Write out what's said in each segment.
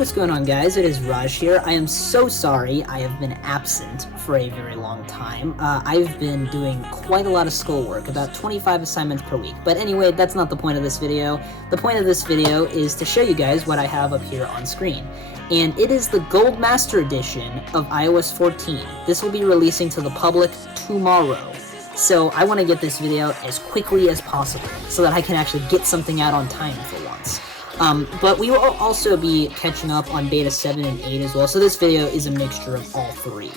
what's going on, guys? It is Raj here. I am so sorry I have been absent for a very long time. I've been doing quite a lot of schoolwork, about 25 assignments per week. But anyway, that's not the point of this video. The point of this video is to show you guys what I have up here on screen. And it is the Gold Master Edition of iOS 14. This will be releasing to the public tomorrow. So I want to get this video as quickly as possible so that I can actually get something out on time for once. But we will also be catching up on Beta 7 and 8 as well, so this video is a mixture of all three.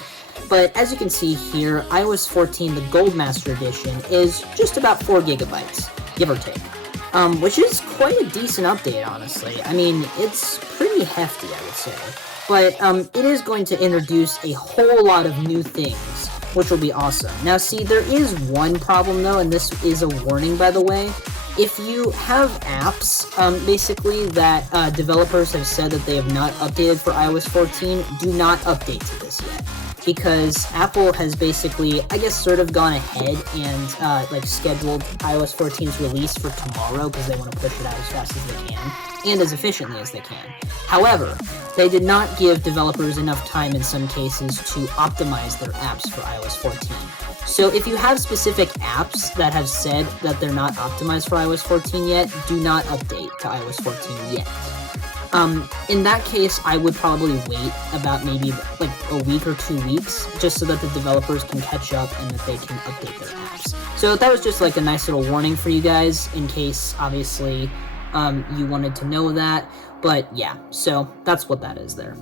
But as you can see here, iOS 14, the Gold Master Edition, is just about 4 gigabytes, give or take. Which is quite a decent update, honestly. I mean, it's pretty hefty, I would say. But it is going to introduce a whole lot of new things, which will be awesome. Now see, there is one problem though, and this is a warning by the way. If you have apps, basically, that developers have said that they have not updated for iOS 14, do not update to this yet. Because Apple has basically, I guess, sort of gone ahead and, scheduled iOS 14's release for tomorrow because they want to push it out as fast as they can, and as efficiently as they can. However, they did not give developers enough time in some cases to optimize their apps for iOS 14. So if you have specific apps that have said that they're not optimized for iOS 14 yet, do not update to iOS 14 yet. In that case, I would probably wait about maybe like a week or 2 weeks, just so that the developers can catch up and that they can update their apps. So that was just like a nice little warning for you guys, in case, obviously, you wanted to know that. But yeah, so that's what that is there.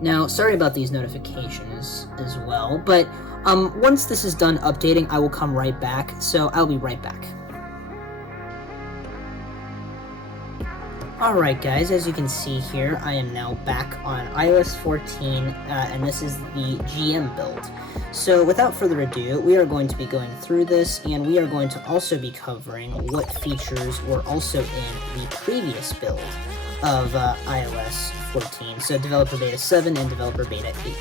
Now, sorry about these notifications as well, but once this is done updating, I will come right back, so I'll be right back. Alright guys, as you can see here, I am now back on iOS 14, and this is the GM build. So without further ado, we are going to be going through this, and we are going to also be covering what features were also in the previous build of iOS 14, so Developer Beta 7 and Developer Beta 8.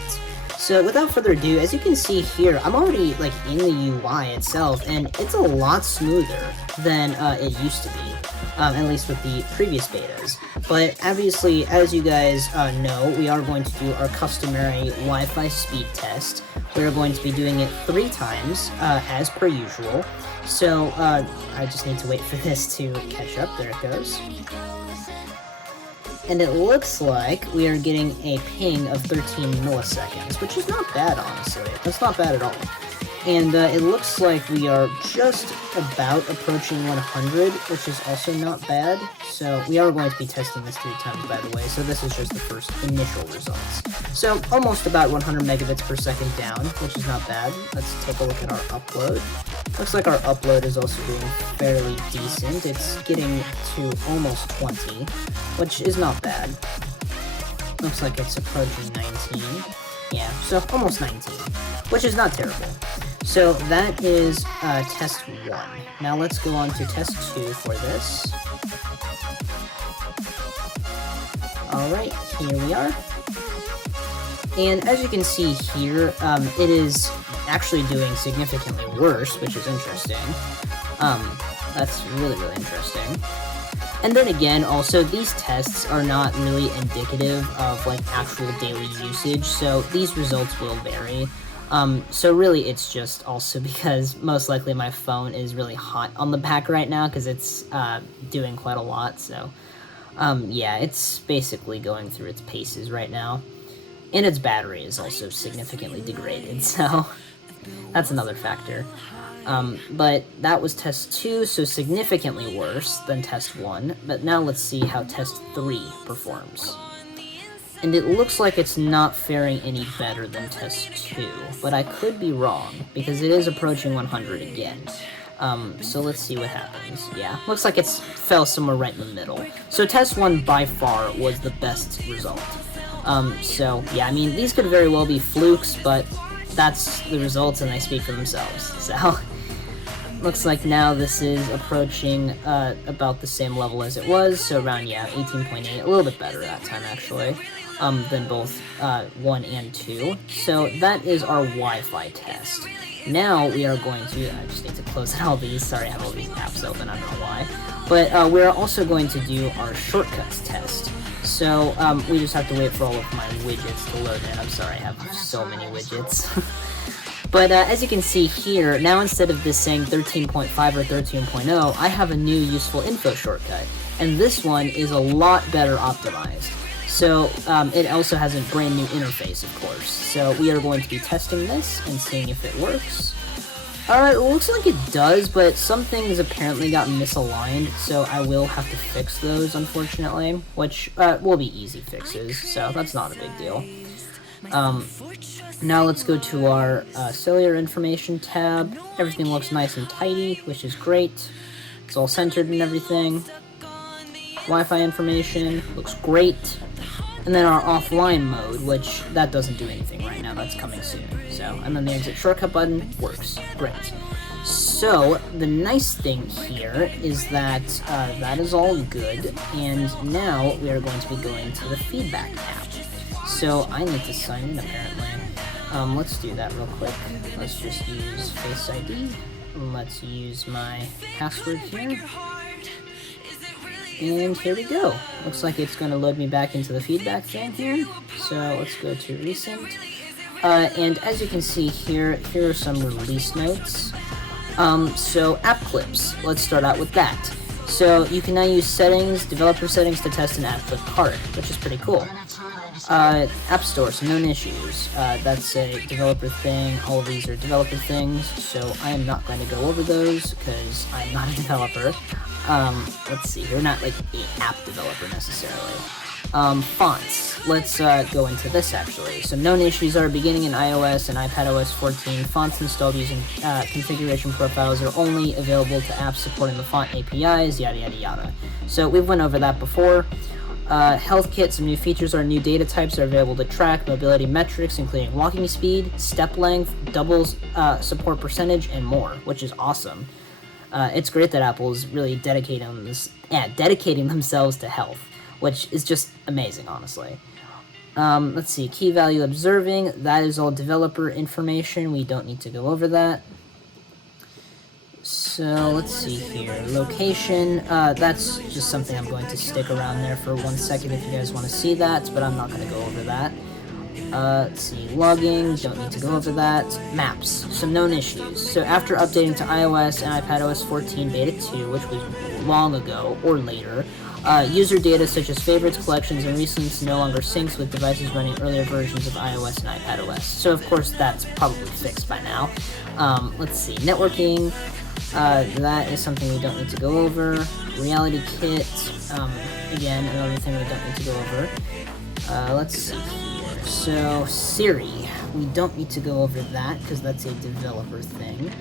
So without further ado, as you can see here, I'm already in the UI itself, and it's a lot smoother than it used to be. At least with the previous betas. But obviously, as you guys know, we are going to do our customary Wi-Fi speed test. We're going to be doing it 3 times, as per usual. So, I just need to wait for this to catch up. There it goes. And it looks like we are getting a ping of 13 milliseconds, which is not bad, honestly. That's not bad at all. And it looks like we are just about approaching 100, which is also not bad. So we are going to be testing this 3 times, by the way, so this is just the first initial results. So almost about 100 megabits per second down, which is not bad. Let's take a look at our upload. Looks like our upload is also doing fairly decent. It's getting to almost 20, which is not bad. Looks like it's approaching 19. Yeah, so almost 19, which is not terrible. So that is test 1. Now let's go on to test 2 for this. Alright, here we are. And as you can see here, it is actually doing significantly worse, which is interesting. That's really, really interesting. And then again, also, these tests are not really indicative of, actual daily usage, so these results will vary. So really, it's just also because most likely my phone is really hot on the back right now, because it's, doing quite a lot, so, yeah, it's basically going through its paces right now. And its battery is also significantly degraded, so that's another factor. But that was test 2, so significantly worse than test 1, but now let's see how test 3 performs. And it looks like it's not faring any better than test 2, but I could be wrong, because it is approaching 100 again. So let's see what happens. Yeah, looks like it fell somewhere right in the middle. So test 1 by far was the best result. So yeah, I mean, these could very well be flukes, but that's the results and they speak for themselves. So looks like now this is approaching about the same level as it was, so around, yeah, 18.8, a little bit better that time actually, than both 1 and 2. So that is our Wi-Fi test. Now we are going to, I just need to close out all these, sorry I have all these apps open, I don't know why, but we're also going to do our shortcuts test. So we just have to wait for all of my widgets to load in. I'm sorry, I have so many widgets. But as you can see here, now instead of this saying 13.5 or 13.0, I have a new useful info shortcut. And this one is a lot better optimized. So it also has a brand new interface, of course. So we are going to be testing this and seeing if it works. It looks like it does, but some things apparently got misaligned, so I will have to fix those, unfortunately, which will be easy fixes, so that's not a big deal. Now let's go to our cellular information tab. Everything looks nice and tidy, which is great. It's all centered and everything. Wi-Fi information looks great. And then our offline mode, which that doesn't do anything right now, that's coming soon. So, and then the exit shortcut button works. Great. So, the nice thing here is that that is all good, and now we are going to be going to the feedback tab. So, I need to sign in apparently. Let's do that real quick. Let's just use Face ID. Let's use my password here. And here we go. Looks like it's going to load me back into the feedback thing here. So let's go to recent. And as you can see here, here are some release notes. So app clips. Let's start out with that. So you can now use settings, developer settings to test an app clip card, which is pretty cool. App Store, so known issues. That's a developer thing. All of these are developer things, so I am not going to go over those because I'm not a developer. Let's see, you're not like an app developer necessarily. Fonts. Let's go into this actually. So known issues are beginning in iOS and iPadOS 14. Fonts installed using configuration profiles are only available to apps supporting the font APIs, yada yada yada. So we've went over that before. Health Kit, some new features are new data types are available to track mobility metrics, including walking speed, step length, doubles support percentage, and more, which is awesome. It's great that Apple is really dedicating themselves to health, which is just amazing, honestly. Let's see, key value observing, that is all developer information. We don't need to go over that. So let's see here, location, that's just something I'm going to stick around there for 1 second if you guys want to see that, but I'm not going to go over that. Let's see, logging, don't need to go over that. Maps, some known issues. So after updating to iOS and iPadOS 14 Beta 2, which was long ago or later, user data such as favorites, collections, and recents no longer syncs with devices running earlier versions of iOS and iPadOS. So of course that's probably fixed by now. Let's see, networking, that is something we don't need to go over. Reality Kit, again, another thing we don't need to go over. Let's see here. So, Siri, we don't need to go over that because that's a developer thing.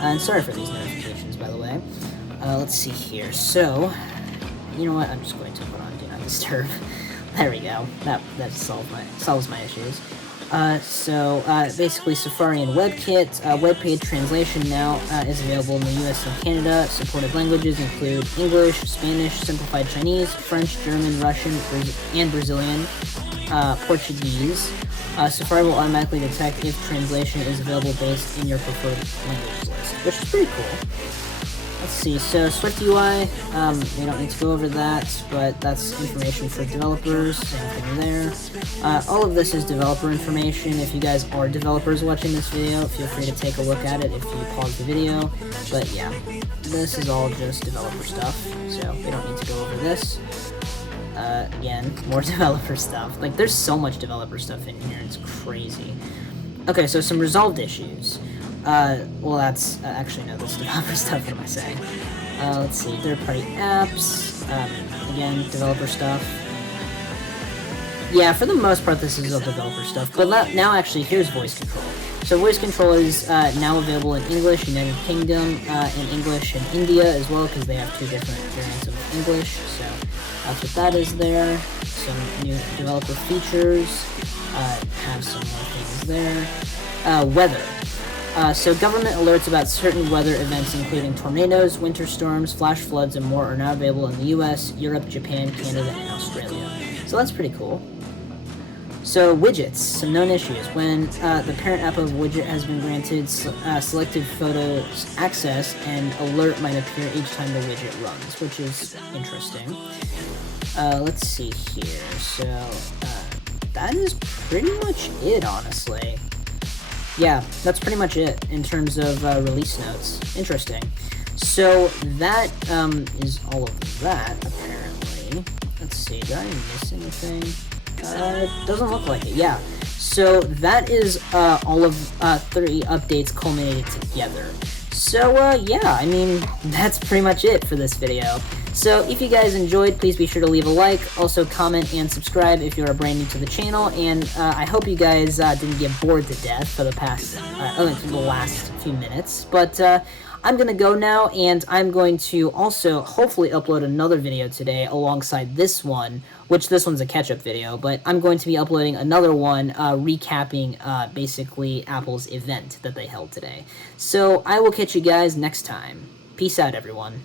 And sorry for these notifications, by the way. Let's see here. So, you know what? I'm just going to put on Do Not Disturb. There we go. That solves my issues. Basically Safari and WebKit, web page translation now is available in the US and Canada. Supported languages include English, Spanish, simplified Chinese, French, German, Russian, and Brazilian, Portuguese. Safari will automatically detect if translation is available based in your preferred language list, which is pretty cool. Let's see, so Swift UI, we don't need to go over that, but that's information for developers, same thing there. All of this is developer information. If you guys are developers watching this video, feel free to take a look at it if you pause the video. But yeah, this is all just developer stuff, so we don't need to go over this. Again, more developer stuff. Like, there's so much developer stuff in here, it's crazy. Okay, so some resolved issues. Well, that's, actually, no, that's developer stuff, what am I saying? Let's see, third-party apps, again, developer stuff. Yeah, for the most part, this is all developer stuff, but now, actually, here's voice control. So voice control is now available in English, United Kingdom, and English in India as well, because they have two different variants of English, so that's what that is there. Some new developer features, have some more things there. Weather. So government alerts about certain weather events including tornadoes, winter storms, flash floods, and more are now available in the US, Europe, Japan, Canada, and Australia. So that's pretty cool. So widgets, some known issues. When the parent app of a widget has been granted selected photos access, an alert might appear each time the widget runs, which is interesting. Let's see here. So, that is pretty much it, honestly. Yeah, that's pretty much it in terms of release notes. Interesting. So that is all of that, apparently. Let's see, did I miss anything? It doesn't look like it, yeah. So that is all of 3 updates culminated together. So, yeah, I mean, that's pretty much it for this video. So, if you guys enjoyed, please be sure to leave a like, also comment and subscribe if you are brand new to the channel, and I hope you guys didn't get bored to death for the past, for the last few minutes, but I'm gonna go now, and I'm going to also hopefully upload another video today alongside this one, which this one's a catch-up video, but I'm going to be uploading another one recapping basically Apple's event that they held today. So I will catch you guys next time. Peace out, everyone.